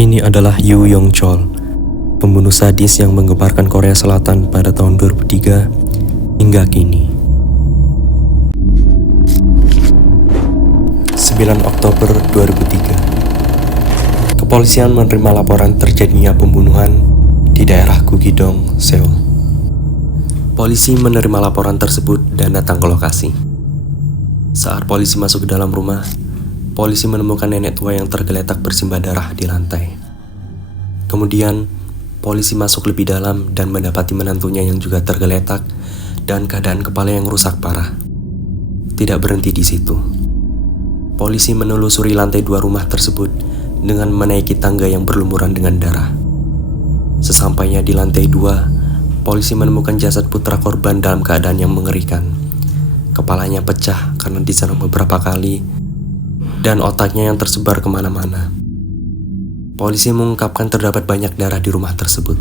Ini adalah Yu Yong Chol, pembunuh sadis yang menggemparkan Korea Selatan pada tahun 2003 hingga kini. 9 Oktober 2003, kepolisian menerima laporan terjadinya pembunuhan di daerah Gugidong, Seoul. Polisi menerima laporan tersebut dan datang ke lokasi. Saat polisi masuk ke dalam rumah, polisi menemukan nenek tua yang tergeletak bersimbah darah di lantai. Kemudian, polisi masuk lebih dalam dan mendapati menantunya yang juga tergeletak dan keadaan kepala yang rusak parah. Tidak berhenti di situ. Polisi menelusuri lantai 2 rumah tersebut dengan menaiki tangga yang berlumuran dengan darah. Sesampainya di lantai 2, polisi menemukan jasad putra korban dalam keadaan yang mengerikan. Kepalanya pecah karena diserang beberapa kali, dan otaknya yang tersebar kemana-mana. Polisi mengungkapkan terdapat banyak darah di rumah tersebut.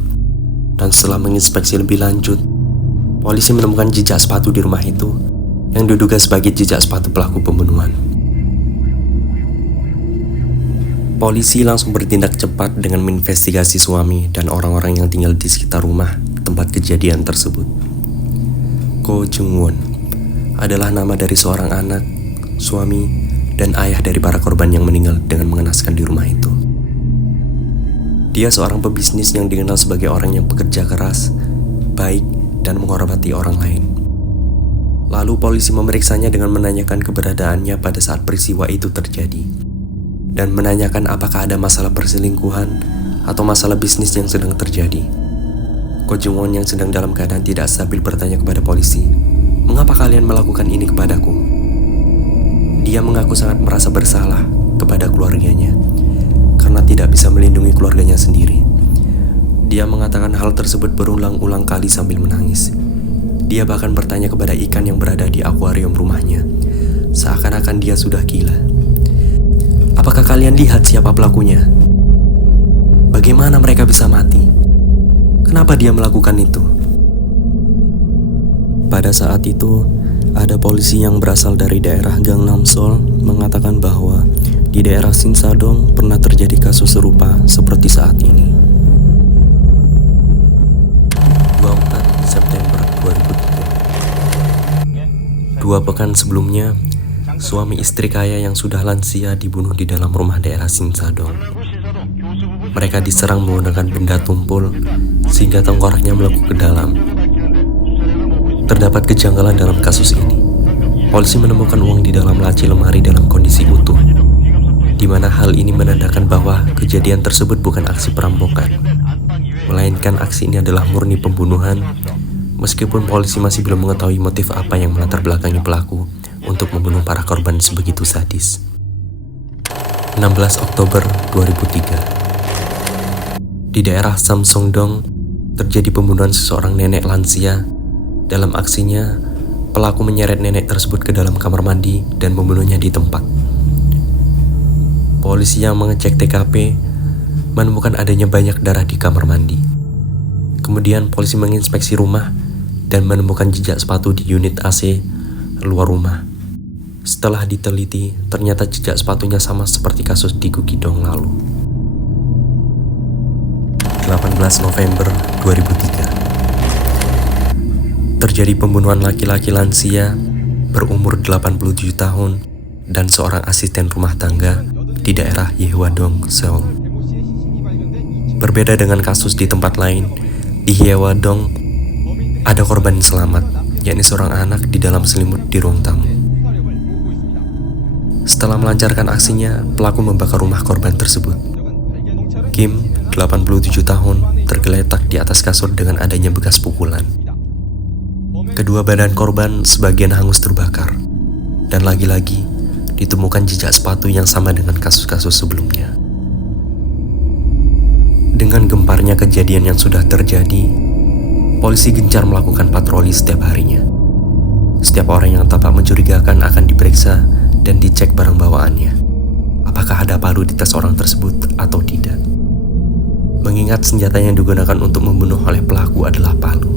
Dan setelah menginspeksi lebih lanjut, polisi menemukan jejak sepatu di rumah itu yang diduga sebagai jejak sepatu pelaku pembunuhan. Polisi langsung bertindak cepat dengan menginvestigasi suami dan orang-orang yang tinggal di sekitar rumah tempat kejadian tersebut. Ko Jung Won adalah nama dari seorang anak, suami, dan ayah dari para korban yang meninggal dengan mengenaskan di rumah itu. Dia seorang pebisnis yang dikenal sebagai orang yang pekerja keras, baik, dan menghormati orang lain. Lalu polisi memeriksanya dengan menanyakan keberadaannya pada saat peristiwa itu terjadi, dan menanyakan apakah ada masalah perselingkuhan atau masalah bisnis yang sedang terjadi. Ko Jung Won yang sedang dalam keadaan tidak stabil bertanya kepada polisi, "Mengapa kalian melakukan ini kepadaku?" Dia mengaku sangat merasa bersalah kepada keluarganya karena tidak bisa melindungi keluarganya sendiri. Dia mengatakan hal tersebut berulang-ulang kali sambil menangis. Dia bahkan bertanya kepada ikan yang berada di akuarium rumahnya, seakan-akan dia sudah gila. "Apakah kalian lihat siapa pelakunya? Bagaimana mereka bisa mati? Kenapa dia melakukan itu?" Pada saat itu, ada polisi yang berasal dari daerah Gangnam Seoul mengatakan bahwa di daerah Sinsadong pernah terjadi kasus serupa seperti saat ini. 24 September 2003. 2 pekan sebelumnya, suami istri kaya yang sudah lansia dibunuh di dalam rumah daerah Sinsadong. Mereka diserang menggunakan benda tumpul sehingga tengkoraknya melekuk ke dalam. Terdapat kejanggalan dalam kasus ini. Polisi menemukan uang di dalam laci lemari dalam kondisi utuh, di mana hal ini menandakan bahwa kejadian tersebut bukan aksi perampokan, melainkan aksi ini adalah murni pembunuhan, meskipun polisi masih belum mengetahui motif apa yang melatar belakangi pelaku untuk membunuh para korban sebegitu sadis. 16 Oktober 2003. Di daerah Samsungdong terjadi pembunuhan seseorang nenek lansia. Dalam aksinya, pelaku menyeret nenek tersebut ke dalam kamar mandi dan membunuhnya di tempat. Polisi yang mengecek TKP menemukan adanya banyak darah di kamar mandi. Kemudian polisi menginspeksi rumah dan menemukan jejak sepatu di unit AC luar rumah. Setelah diteliti, ternyata jejak sepatunya sama seperti kasus di Gugidong lalu. 18 November 2003. Terjadi pembunuhan laki-laki lansia berumur 87 tahun dan seorang asisten rumah tangga di daerah Yehwadong, Seoul. Berbeda dengan kasus di tempat lain, di Yehwadong ada korban selamat, yakni seorang anak di dalam selimut di ruang tamu. Setelah melancarkan aksinya, pelaku membakar rumah korban tersebut. Kim, 87 tahun, tergeletak di atas kasur dengan adanya bekas pukulan. Kedua badan korban sebagian hangus terbakar, dan lagi-lagi ditemukan jejak sepatu yang sama dengan kasus-kasus sebelumnya. Dengan gemparnya kejadian yang sudah terjadi, polisi gencar melakukan patroli setiap harinya. Setiap orang yang tampak mencurigakan akan diperiksa dan dicek barang bawaannya. Apakah ada palu di tas orang tersebut atau tidak? Mengingat senjata yang digunakan untuk membunuh oleh pelaku adalah palu.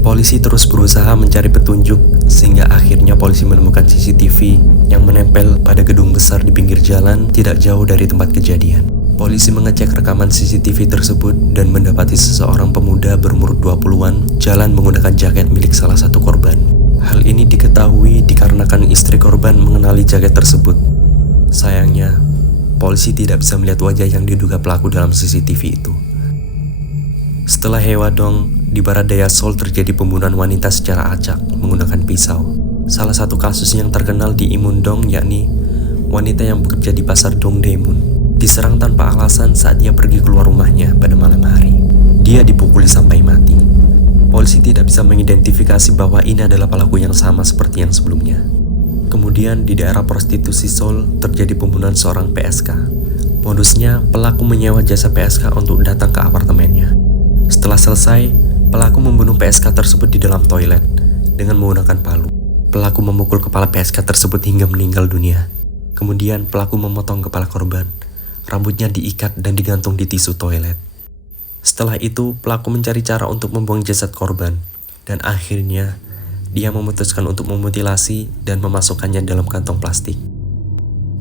Polisi terus berusaha mencari petunjuk sehingga akhirnya polisi menemukan CCTV yang menempel pada gedung besar di pinggir jalan tidak jauh dari tempat kejadian. Polisi mengecek rekaman CCTV tersebut dan mendapati seseorang pemuda berumur 20-an jalan menggunakan jaket milik salah satu korban. Hal ini diketahui dikarenakan istri korban mengenali jaket tersebut. Sayangnya, polisi tidak bisa melihat wajah yang diduga pelaku dalam CCTV itu. Setelah Haewadong, di barat daya Seoul terjadi pembunuhan wanita secara acak menggunakan pisau. Salah satu kasus yang terkenal di Imundong yakni wanita yang bekerja di pasar Dongdaemun diserang tanpa alasan saat dia pergi keluar rumahnya pada malam hari. Dia dipukuli sampai mati. Polisi tidak bisa mengidentifikasi bahwa ini adalah pelaku yang sama seperti yang sebelumnya. Kemudian di daerah prostitusi Seoul terjadi pembunuhan seorang PSK. Modusnya, pelaku menyewa jasa PSK untuk datang ke apartemennya. Setelah selesai, pelaku membunuh PSK tersebut di dalam toilet dengan menggunakan palu. Pelaku memukul kepala PSK tersebut hingga meninggal dunia. Kemudian pelaku memotong kepala korban. Rambutnya diikat dan digantung di tisu toilet. Setelah itu, pelaku mencari cara untuk membuang jasad korban. Dan akhirnya, dia memutuskan untuk memutilasi dan memasukkannya dalam kantong plastik.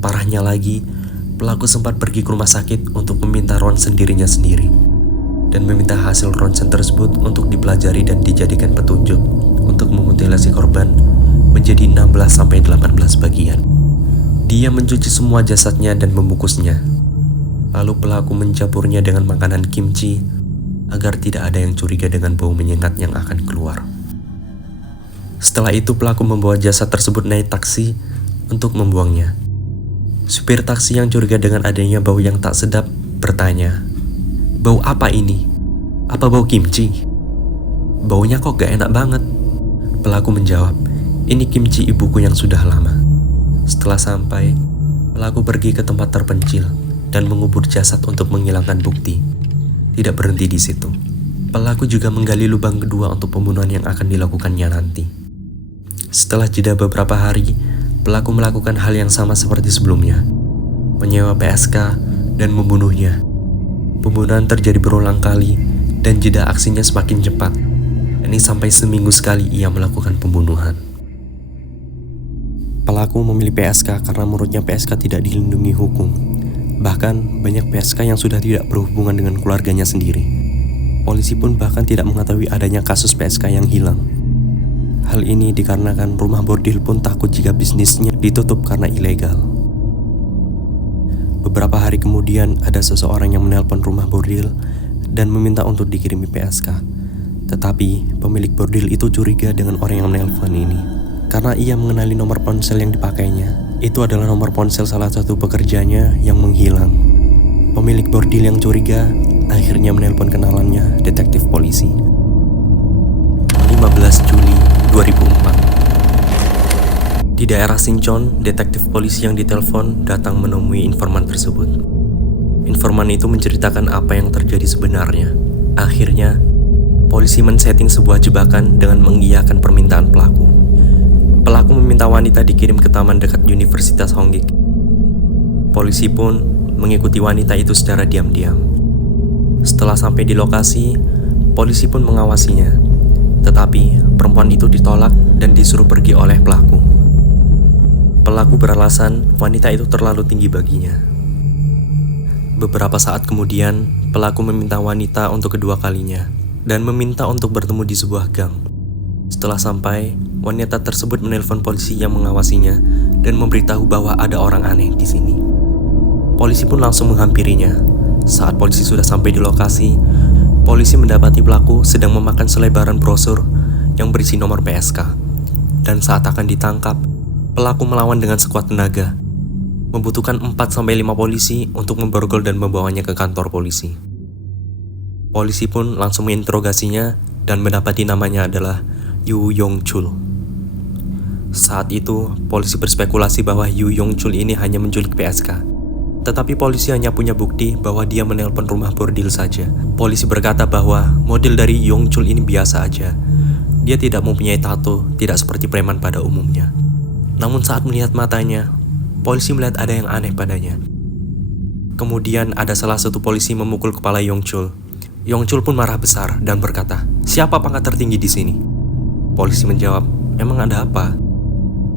Parahnya lagi, pelaku sempat pergi ke rumah sakit untuk meminta ronsen dirinya sendiri. Dan meminta hasil ronsen tersebut untuk dipelajari dan dijadikan petunjuk untuk memutilasi korban menjadi 16-18 bagian. Dia mencuci semua jasadnya dan membungkusnya. Lalu pelaku mencampurnya dengan makanan kimchi agar tidak ada yang curiga dengan bau menyengat yang akan keluar. Setelah itu pelaku membawa jasad tersebut naik taksi untuk membuangnya. Supir taksi yang curiga dengan adanya bau yang tak sedap bertanya, "Bau apa ini? Apa bau kimchi? Baunya kok gak enak banget?" Pelaku menjawab, "Ini kimchi ibuku yang sudah lama." Setelah sampai, pelaku pergi ke tempat terpencil dan mengubur jasad untuk menghilangkan bukti. Tidak berhenti di situ. Pelaku juga menggali lubang kedua untuk pembunuhan yang akan dilakukannya nanti. Setelah jeda beberapa hari, pelaku melakukan hal yang sama seperti sebelumnya. Menyewa PSK dan membunuhnya. Pembunuhan terjadi berulang kali dan jeda aksinya semakin cepat. Ini sampai seminggu sekali ia melakukan pembunuhan. Pelaku memilih PSK karena menurutnya PSK tidak dilindungi hukum. Bahkan, banyak PSK yang sudah tidak berhubungan dengan keluarganya sendiri. Polisi pun bahkan tidak mengetahui adanya kasus PSK yang hilang. Hal ini dikarenakan rumah bordil pun takut jika bisnisnya ditutup karena ilegal. Beberapa hari kemudian, ada seseorang yang menelpon rumah bordil dan meminta untuk dikirimi PSK. Tetapi, pemilik bordil itu curiga dengan orang yang menelpon ini, karena ia mengenali nomor ponsel yang dipakainya. Itu adalah nomor ponsel salah satu pekerjanya yang menghilang. Pemilik bordil yang curiga akhirnya menelpon kenalannya, detektif polisi. 15 Juli 2004. Di daerah Sinchon, detektif polisi yang ditelepon datang menemui informan tersebut. Informan itu menceritakan apa yang terjadi sebenarnya. Akhirnya, polisi men-setting sebuah jebakan dengan mengiyakan permintaan pelaku. Pelaku meminta wanita dikirim ke taman dekat Universitas Hongik. Polisi pun mengikuti wanita itu secara diam-diam. Setelah sampai di lokasi, polisi pun mengawasinya. Tetapi perempuan itu ditolak dan disuruh pergi oleh pelaku. Pelaku beralasan wanita itu terlalu tinggi baginya. Beberapa saat kemudian, pelaku meminta wanita untuk kedua kalinya dan meminta untuk bertemu di sebuah gang. Setelah sampai, wanita tersebut menelpon polisi yang mengawasinya dan memberitahu bahwa ada orang aneh di sini. Polisi pun langsung menghampirinya. Saat polisi sudah sampai di lokasi, polisi mendapati pelaku sedang memakan selebaran brosur yang berisi nomor PSK. Dan saat akan ditangkap, pelaku melawan dengan sekuat tenaga. Membutuhkan 4-5 polisi untuk memborgol dan membawanya ke kantor polisi. Polisi pun langsung menginterogasinya dan mendapati namanya adalah Yu Yong-chul. Saat itu, polisi berspekulasi bahwa Yu Yong-chul ini hanya menculik PSK. Tetapi polisi hanya punya bukti bahwa dia menelpon rumah bordil saja. Polisi berkata bahwa model dari Yong-chul ini biasa aja. Dia tidak mempunyai tato, tidak seperti preman pada umumnya. Namun saat melihat matanya, polisi melihat ada yang aneh padanya. Kemudian ada salah satu polisi memukul kepala Yong-chul. Yong-chul pun marah besar dan berkata, "Siapa pangkat tertinggi di sini?" Polisi menjawab, "Emang ada apa?"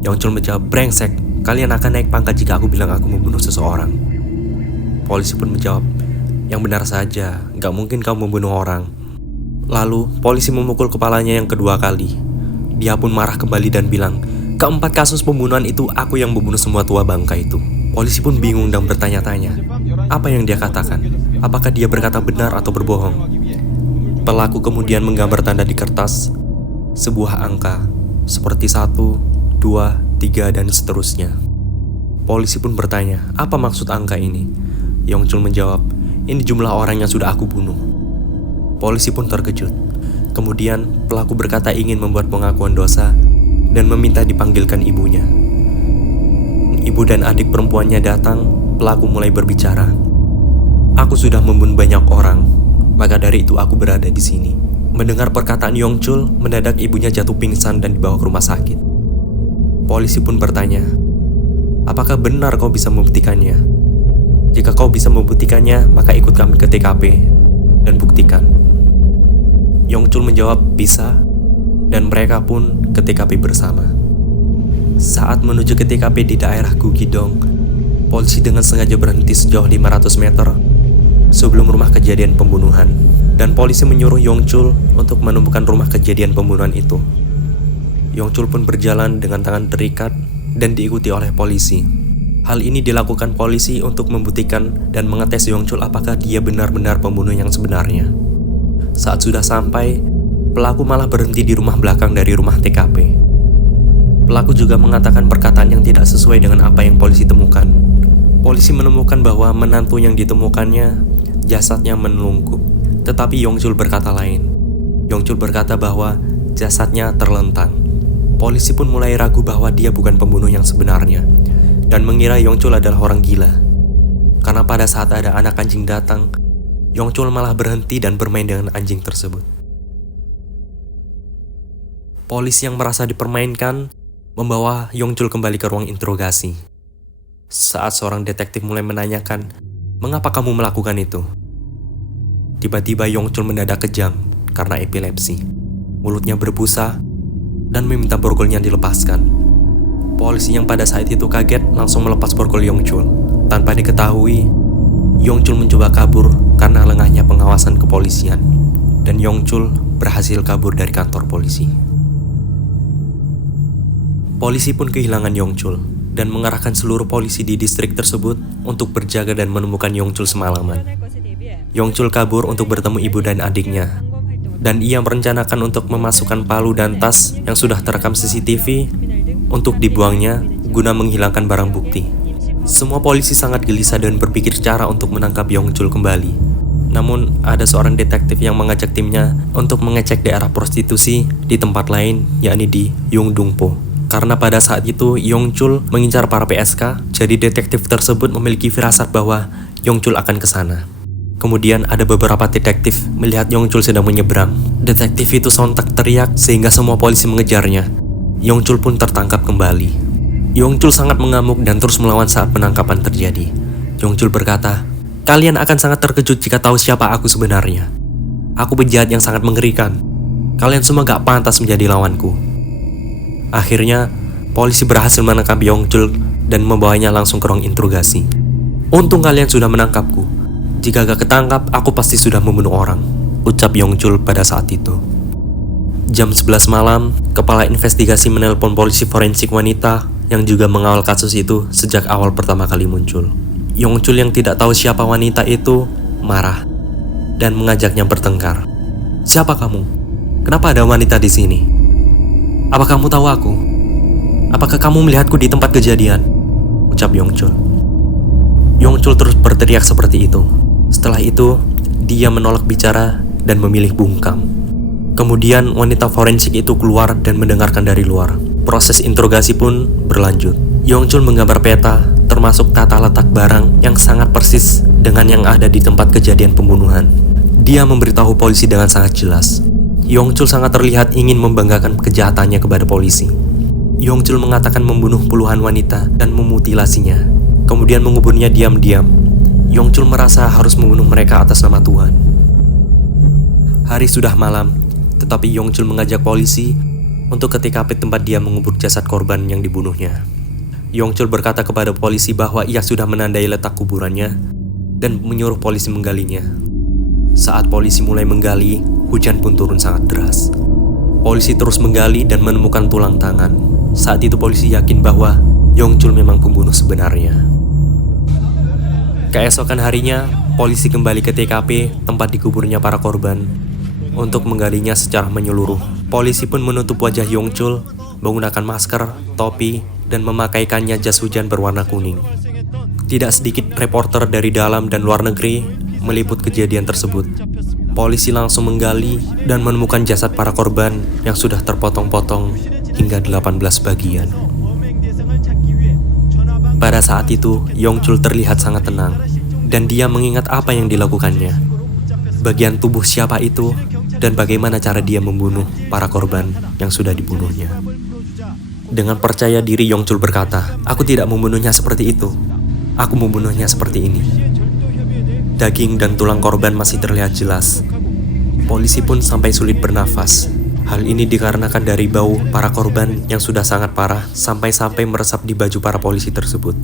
Yong-chul menjawab, "Brengsek, kalian akan naik pangkat jika aku bilang aku membunuh seseorang." Polisi pun menjawab, "Yang benar saja, gak mungkin kau membunuh orang." Lalu, polisi memukul kepalanya yang kedua kali. Dia pun marah kembali dan bilang, "Keempat kasus pembunuhan itu aku yang membunuh semua tua bangka itu." Polisi pun bingung dan bertanya-tanya, apa yang dia katakan? Apakah dia berkata benar atau berbohong? Pelaku kemudian menggambar tanda di kertas, sebuah angka, seperti 1, 2, 3, dan seterusnya. Polisi pun bertanya, apa maksud angka ini? Yongchul menjawab, "Ini jumlah orang yang sudah aku bunuh." Polisi pun terkejut. Kemudian, pelaku berkata ingin membuat pengakuan dosa dan meminta dipanggilkan ibunya. Ibu dan adik perempuannya datang, pelaku mulai berbicara. "Aku sudah membunuh banyak orang, maka dari itu aku berada di sini." Mendengar perkataan Yongchul, mendadak ibunya jatuh pingsan dan dibawa ke rumah sakit. Polisi pun bertanya, "Apakah benar kau bisa membuktikannya? Jika kau bisa membuktikannya, maka ikut kami ke TKP dan buktikan." Yongchul menjawab bisa, dan mereka pun ke TKP bersama. Saat menuju ke TKP di daerah Gugidong, polisi dengan sengaja berhenti sejauh 500 meter sebelum rumah kejadian pembunuhan, dan polisi menyuruh Yongchul untuk menemukan rumah kejadian pembunuhan itu. Yongchul pun berjalan dengan tangan terikat dan diikuti oleh polisi. Hal ini dilakukan polisi untuk membuktikan dan mengetes Yongchul apakah dia benar-benar pembunuh yang sebenarnya. Saat sudah sampai, pelaku malah berhenti di rumah belakang dari rumah TKP. Pelaku juga mengatakan perkataan yang tidak sesuai dengan apa yang polisi temukan. Polisi menemukan bahwa menantu yang ditemukannya jasadnya menelungkup, tetapi Yongchul berkata lain. Yongchul berkata bahwa jasadnya terlentang. Polisi pun mulai ragu bahwa dia bukan pembunuh yang sebenarnya dan mengira Yongchul adalah orang gila. Karena pada saat ada anak anjing datang, Yongchul malah berhenti dan bermain dengan anjing tersebut. Polisi yang merasa dipermainkan membawa Yongchul kembali ke ruang interogasi. Saat seorang detektif mulai menanyakan, "Mengapa kamu melakukan itu?" Tiba-tiba Yongchul mendadak kejang karena epilepsi. Mulutnya berbusa dan meminta borgolnya dilepaskan. Polisi yang pada saat itu kaget langsung melepas borgol Yongchul. Tanpa diketahui, Yongchul mencoba kabur karena lengahnya pengawasan kepolisian, dan Yongchul berhasil kabur dari kantor polisi. Polisi pun kehilangan Yongchul dan mengerahkan seluruh polisi di distrik tersebut untuk berjaga dan menemukan Yongchul semalaman. Yongchul kabur untuk bertemu ibu dan adiknya, dan ia merencanakan untuk memasukkan palu dan tas yang sudah terekam CCTV untuk dibuangnya guna menghilangkan barang bukti. Semua polisi sangat gelisah dan berpikir cara untuk menangkap Yongchul kembali. Namun, ada seorang detektif yang mengajak timnya untuk mengecek daerah prostitusi di tempat lain, yakni di Yongdungpo. Karena pada saat itu Yongchul mengincar para PSK, jadi detektif tersebut memiliki firasat bahwa Yongchul akan ke sana. Kemudian ada beberapa detektif melihat Yongchul sedang menyeberang. Detektif itu sontak teriak sehingga semua polisi mengejarnya. Yongchul pun tertangkap kembali. Yongchul sangat mengamuk dan terus melawan saat penangkapan terjadi. Yongchul berkata, "Kalian akan sangat terkejut jika tahu siapa aku sebenarnya. Aku penjahat yang sangat mengerikan. Kalian semua gak pantas menjadi lawanku." Akhirnya, polisi berhasil menangkap Yongchul dan membawanya langsung ke ruang interogasi. "Untung kalian sudah menangkapku. Jika gak ketangkap, aku pasti sudah membunuh orang," ucap Yongchul pada saat itu. Jam 11 malam, kepala investigasi menelpon polisi forensik wanita yang juga mengawal kasus itu sejak awal pertama kali muncul. Yongchul yang tidak tahu siapa wanita itu marah dan mengajaknya bertengkar. "Siapa kamu? Kenapa ada wanita di sini? Apa kamu tahu aku? Apakah kamu melihatku di tempat kejadian?" ucap Yongchul. Yongchul terus berteriak seperti itu. Setelah itu, dia menolak bicara dan memilih bungkam. Kemudian wanita forensik itu keluar dan mendengarkan dari luar. Proses interogasi pun berlanjut. Yongchul menggambar peta, termasuk tata letak barang yang sangat persis dengan yang ada di tempat kejadian pembunuhan. Dia memberitahu polisi dengan sangat jelas. Yongchul sangat terlihat ingin membanggakan kejahatannya kepada polisi. Yongchul mengatakan membunuh puluhan wanita dan memutilasinya, kemudian menguburnya diam-diam. Yongchul merasa harus membunuh mereka atas nama Tuhan. Hari sudah malam, tetapi Yongchul mengajak polisi untuk ke TKP tempat dia mengubur jasad korban yang dibunuhnya. Yongchul berkata kepada polisi bahwa ia sudah menandai letak kuburannya dan menyuruh polisi menggalinya. Saat polisi mulai menggali, hujan pun turun sangat deras. Polisi terus menggali dan menemukan tulang tangan. Saat itu polisi yakin bahwa Yongchul memang pembunuh sebenarnya. Keesokan harinya, polisi kembali ke TKP tempat dikuburnya para korban untuk menggalinya secara menyeluruh. Polisi pun menutup wajah Yongchul menggunakan masker, topi, dan memakaikannya jas hujan berwarna kuning. Tidak sedikit reporter dari dalam dan luar negeri meliput kejadian tersebut. Polisi langsung menggali dan menemukan jasad para korban yang sudah terpotong-potong hingga 18 bagian. Pada saat itu, Yongchul terlihat sangat tenang, dan dia mengingat apa yang dilakukannya. Bagian tubuh siapa itu, dan bagaimana cara dia membunuh para korban yang sudah dibunuhnya. Dengan percaya diri, Yongchul berkata, "Aku tidak membunuhnya seperti itu. Aku membunuhnya seperti ini." Daging dan tulang korban masih terlihat jelas. Polisi pun sampai sulit bernafas. Hal ini dikarenakan dari bau para korban yang sudah sangat parah sampai-sampai meresap di baju para polisi tersebut.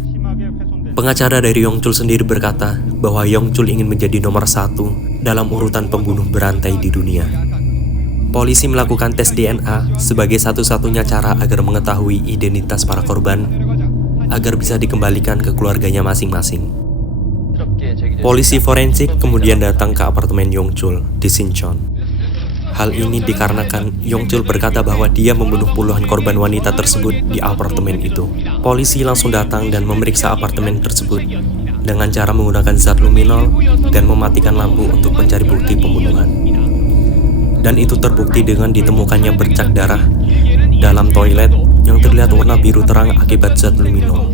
Pengacara dari Yongchul sendiri berkata bahwa Yongchul ingin menjadi nomor 1 dalam urutan pembunuh berantai di dunia. Polisi melakukan tes DNA sebagai satu-satunya cara agar mengetahui identitas para korban agar bisa dikembalikan ke keluarganya masing-masing. Polisi forensik kemudian datang ke apartemen Yongchul di Sinchon. Hal ini dikarenakan Yongchul berkata bahwa dia membunuh puluhan korban wanita tersebut di apartemen itu. Polisi langsung datang dan memeriksa apartemen tersebut dengan cara menggunakan zat luminol dan mematikan lampu untuk mencari bukti pembunuhan. Dan itu terbukti dengan ditemukannya bercak darah dalam toilet yang terlihat warna biru terang akibat zat luminol.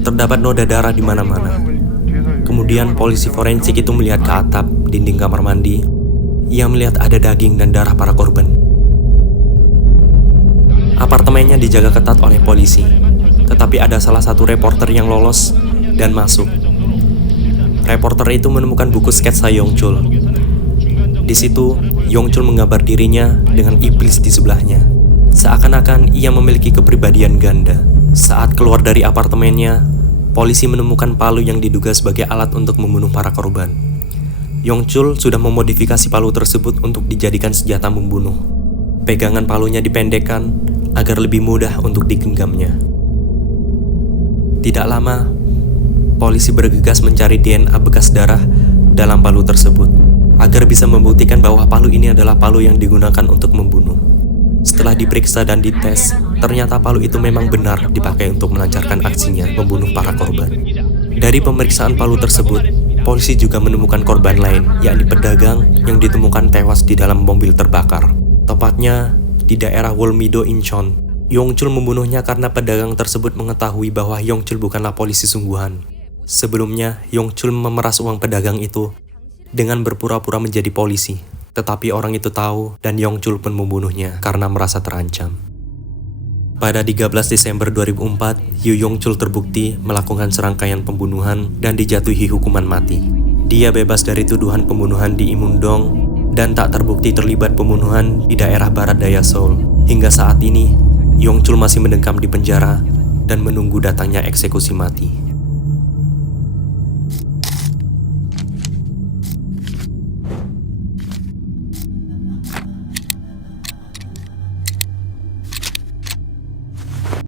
Terdapat noda darah di mana-mana. Kemudian polisi forensik itu melihat ke atap dinding kamar mandi. Ia melihat ada daging dan darah para korban. Apartemennya dijaga ketat oleh polisi, tetapi ada salah satu reporter yang lolos dan masuk. Reporter itu menemukan buku sketsa Yongchul. Di situ, Yongchul menggambar dirinya dengan iblis di sebelahnya. Seakan-akan ia memiliki kepribadian ganda. Saat keluar dari apartemennya, polisi menemukan palu yang diduga sebagai alat untuk membunuh para korban. Yongchul sudah memodifikasi palu tersebut untuk dijadikan senjata membunuh. Pegangan palunya dipendekkan agar lebih mudah untuk digenggamnya. Tidak lama, polisi bergegas mencari DNA bekas darah dalam palu tersebut agar bisa membuktikan bahwa palu ini adalah palu yang digunakan untuk membunuh. Setelah diperiksa dan dites, ternyata palu itu memang benar dipakai untuk melancarkan aksinya membunuh para korban. Dari pemeriksaan palu tersebut, polisi juga menemukan korban lain, yakni pedagang yang ditemukan tewas di dalam mobil terbakar. Tepatnya di daerah Wolmido, Incheon. Yongchul membunuhnya karena pedagang tersebut mengetahui bahwa Yongchul bukanlah polisi sungguhan. Sebelumnya, Yongchul memeras uang pedagang itu dengan berpura-pura menjadi polisi. Tetapi orang itu tahu dan Yongchul pun membunuhnya karena merasa terancam. Pada 13 Desember 2004, Yu Yongchul terbukti melakukan serangkaian pembunuhan dan dijatuhi hukuman mati. Dia bebas dari tuduhan pembunuhan di Imundong dan tak terbukti terlibat pembunuhan di daerah barat daya Seoul. Hingga saat ini, Yongchul masih mendekam di penjara dan menunggu datangnya eksekusi mati.